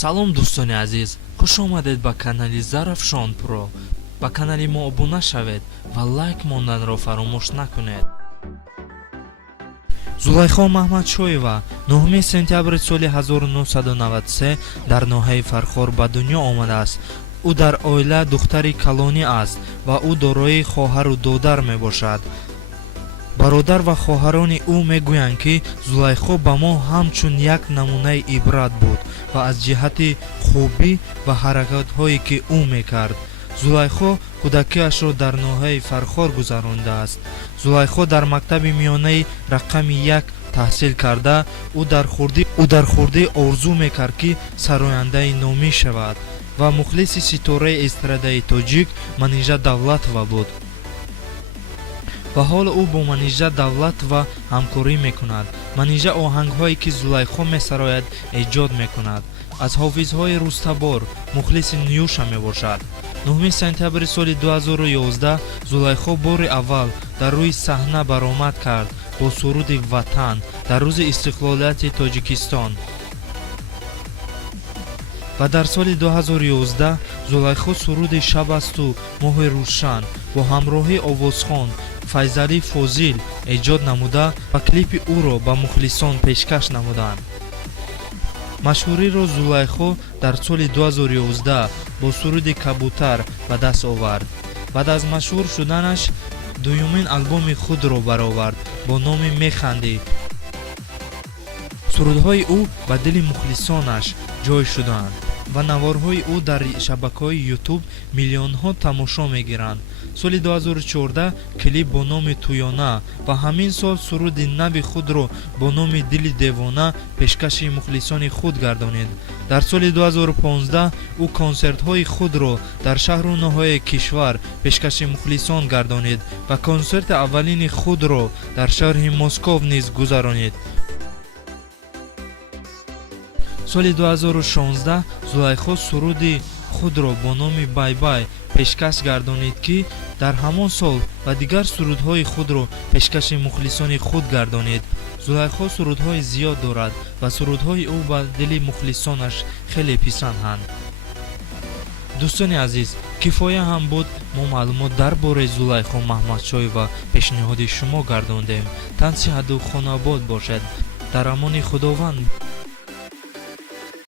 салом дӯстони азиз, хуш омадед ба канали Зарафшон Про. ба канали мо обуна шавед ва лайк монданро фаромӯш накунед. зулайхо маҳмадшоева 9 сентябри соли 1993 дар ноҳияи Фархор ба дунё омадааст. ӯ дар оила духтари калонӣ аст ва ӯ дорои хоҳару додар мебошад. бародар ва хоҳарони ӯ мегӯянд ки зулайхо ба мо ҳамчун як намунаи ибрат буд ва аз ҷиҳати хубӣ ва ҳаракатҳое ки ӯ мекард. зулайхо кӯдакиашро дар ноҳияи Фархор гузарондааст. зулайхо дар мактаби миёнаи рақами 1 таҳсил карда, ӯ дар хурдӣ орзу мекард ки сарояндаи номӣ шавад ва мухлиси ситораи эстрадаи тоҷик Манижа Давлатова буд. ва ҳоло ӯ бо Манижа Давлатова ҳамкорӣ мекунад. Манижа оҳангҳое ки зулайхо месарояд эҷод мекунад. аз ҳофизҳои рустабор мухлиси нӯша мебошад. 9 сентябри соли 2011 зулайхо бори аввал дар рӯи саҳна баромад кард бо суруди Ватан дар рӯзи истиқлолияти Тоҷикистон. ва дар соли 2011 зулайхо суруди Шабасту моҳи рӯшан бо ҳамроҳии овозхон Файзалӣ Фозил эҷод намуда ва клипи ӯро ба мухлисон пешкаш намуданд. машҳуриро зулайхо дар соли 2011 бо суруди Кабутар ба даст овард. баъд аз машҳур шуданаш дуюмин албоми худро баровард бо номи Механдӣ. сурудҳои ӯ ба дили мухлисонаш ҷой шуданд ва наворҳои ӯ дар шабакаҳои YouTube миллионҳо тамошо мегиранд. соли 2014 клип бо номи Туёна ва ҳамин сол суруди нави худро бо номи Дили Девона пешкаши мухлисони худ гардонид. дар соли 2015 ӯ консертҳои худро дар шаҳру ноҳияи кишвар пешкаши мухлисон гардонид ва консерти аввалини худро дар шаҳри Москов низ гузаронид. соли 2016 зулайхо суруди худро бо номи Бай-бай пешкаш гардонид ки дар ҳамон сол ва дигар сурудҳои худро пешкаши мухлисони худ гардонид. зулайхо сурудҳои зиёд дорад ва сурудҳои ӯ ба дили мухлисонаш хеле писанданд. дӯстони азиз, кифоя ҳам буд мо маълумот дар бораи Зулайхо Маҳмадшоева пешниҳоди шумо гардондем. Тан сиҳату хонобод бошед. дар амони худованд.